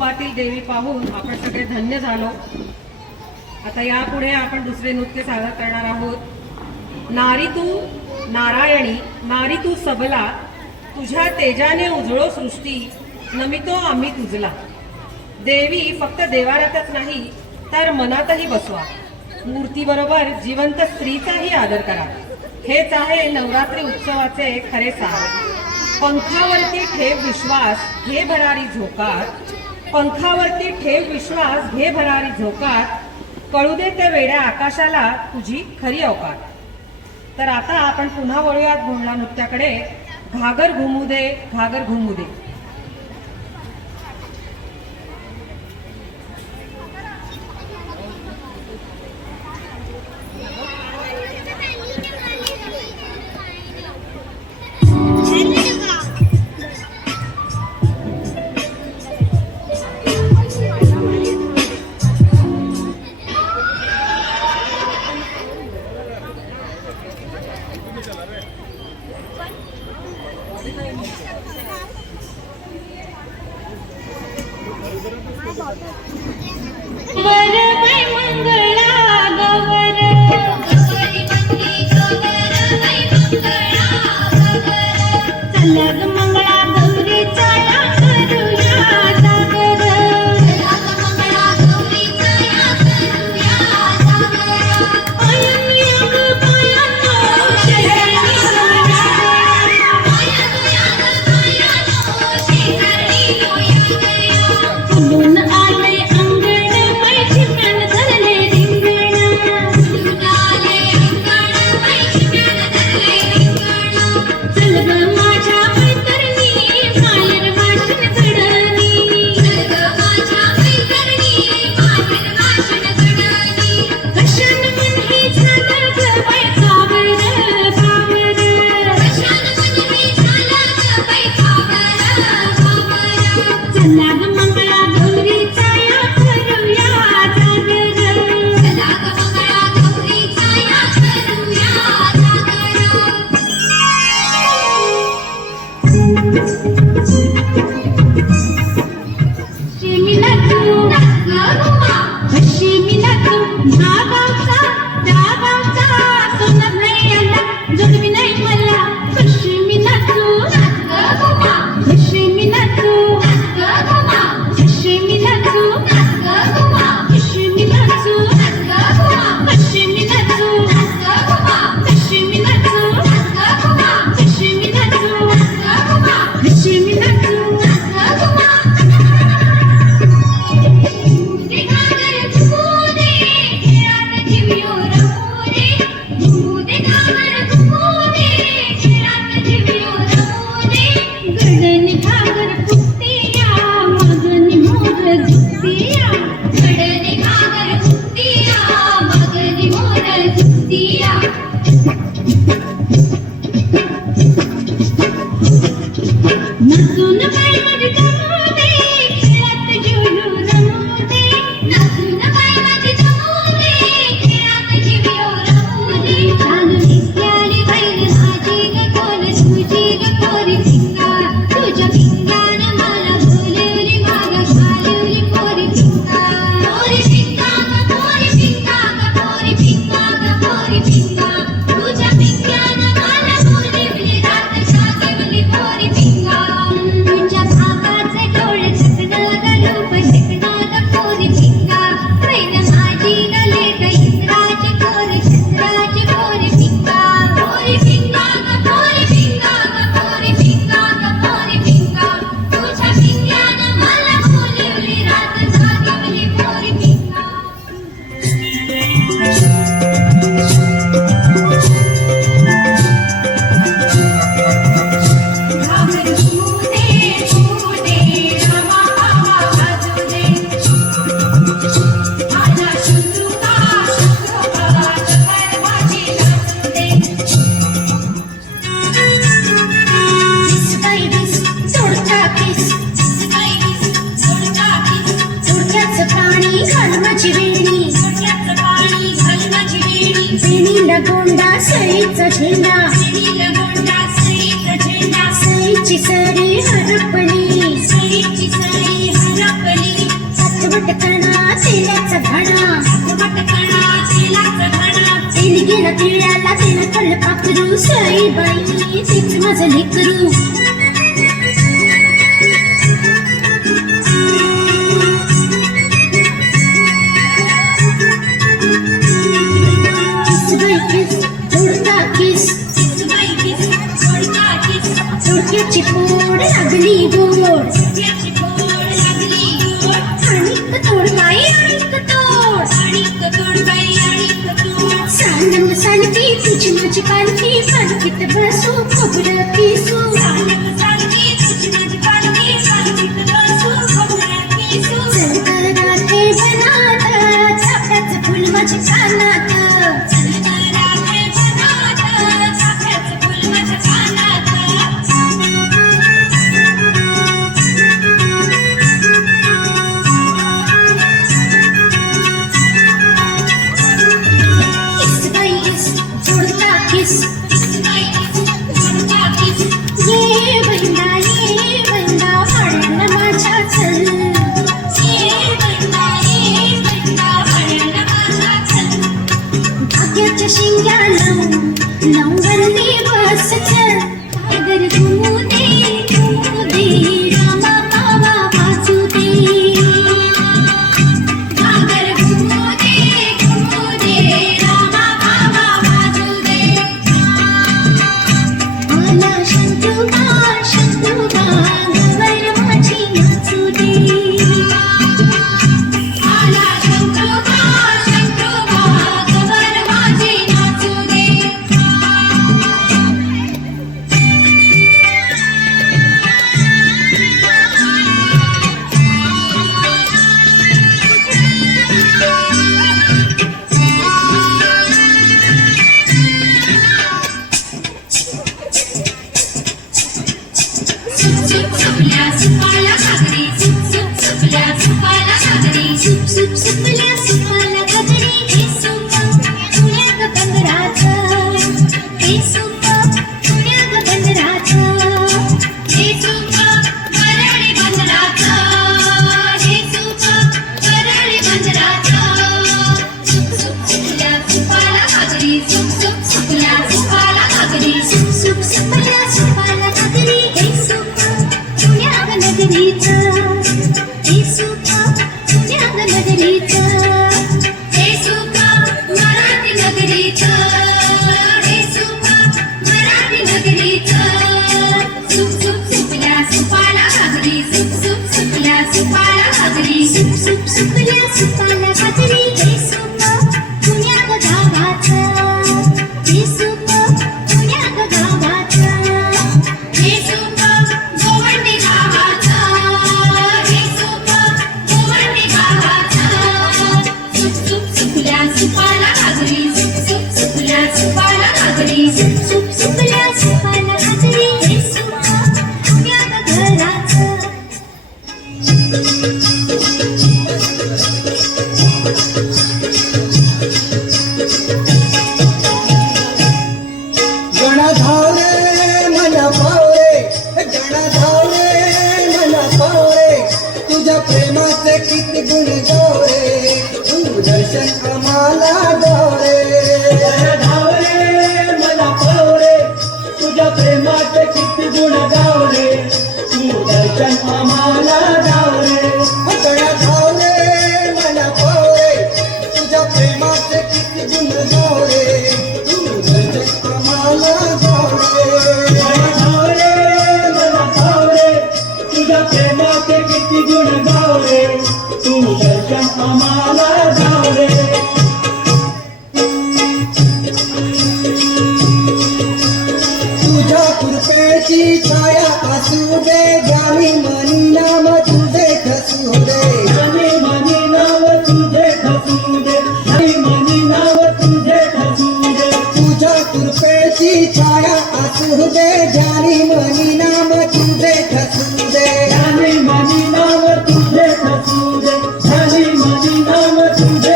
रूपातील देवी पाहून आपण सगळे धन्य झालो। आता यापुढे आपण दुसरे नृत्य सादर करणार आहोत। नारी तू नारायणी, नारी तू सबला, तुझ्या तेजाने उजळो सृष्टी, नमितो आम्ही तुझला। देवी फक्त देवारातच नाही तर मनातही बसवा, मूर्तीबरोबर जिवंत स्त्रीचाही आदर करा। हेच आहे नवरात्री उत्सवाचे खरे सार। पंखावरती ठेव विश्वास, घे भरारी झोकात, पंखावरती ठेव विश्वास, घे भरारी झोकात, कळू दे त्या वेड्या आकाशाला तुझी खरी अवकात। तर आता आपण पुन्हा वळूयात भोंडला नृत्याकडे। घागर घुमू दे, घागर घुमू दे। सईचा झेंडा सईची सरी हरपली तेलाचा घडा तेल गेला तिळ्याला तेल कल पाखरू साईबाई तीच माझं लेकरू तोडक्याची फोड लागली गोड आणिक तोड सांग सांगती तुझी माझी पालखी पालखीत बसू खोबरं किसू चल कर गाठे बनात चाफ्याचं फुल माझ्या कानात नवरली बस चल अगर घुमू दे रामा बाबा वाचू दे अगर घुमू दे रामा बाबा वाचू दे मला शंतुबा गवर माझी नाचू दे मला शंतुबा गवर माझी नाचू दे सुपल्या सुपाला गजरी हे सुप पुण्याग बंदराचं हे सुप पुण्याग बंदराचं हे सुप वरळी बंदराचं हे सुप वरळी बंदराचं सुपल्या सुपाला गजरी सुपल्या सुपाला गजरी सुपल्या सुपाला गजरी हे सुप पुण्याग नगरीचं हे सुप सुपल्या सुपाला गजरी हे सुप पुण्याग गावाचं हे सुप पुण्याग गावाचं हे सुप गोवंडी गावाचं हे सुप गोवंडी गावाचं सुपल्या सुपाला गजरी सुपल्या सुपाला गजरी सुपल्या सुपाला गजरी हे सुप पुण्याग घराचं तुझ्या प्रेमाचे किती गुण गौरे तू दर्शन आम्हाला गौरे धावरे मला पावरे तुझ्या प्रेमाचे किती गुण गौरे तू दर्शन आम्हाला गौरे धावरे मला पावरे तुझ्या प्रेमाचे किती गुण गौरे तू दर्शन आम्हाला गौरे धावरे मला पावरे तुझ्या प्रेमाचे किती गुण गावरे तू दर्शन आम्हाला गावरे तुझ्या कृपेची छाया असू दे गाणी मनी नाम तुझे खसू दे गाणी मनी नाव तुझे खसू दे गाणी मनी नाव तुझे खसू दे तुझ्या कृपेची छाया असू दे गाणी मनी नाम तुझे खसू दे गाणी मनी नाव तुझे खसू दे गाणी मनी नाव तुझे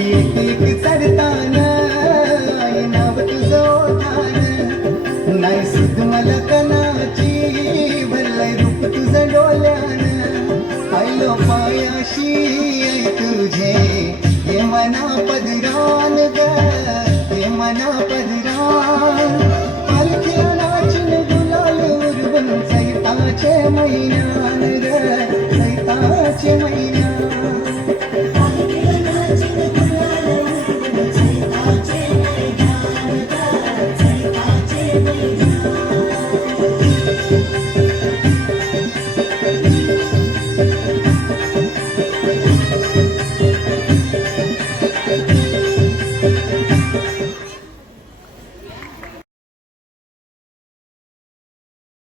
आई एक एक चढताना आई नाव तुझं ओठान नाही सुध मला कणाची भरलंय रूप तुझं डोल्यानं आयलो पायाशी आई तुझे हे मना पदरान ग हे मना पदरान पालखी नाचून गुलाल उडवून सैताचे मैदान ग सैताचे मैदान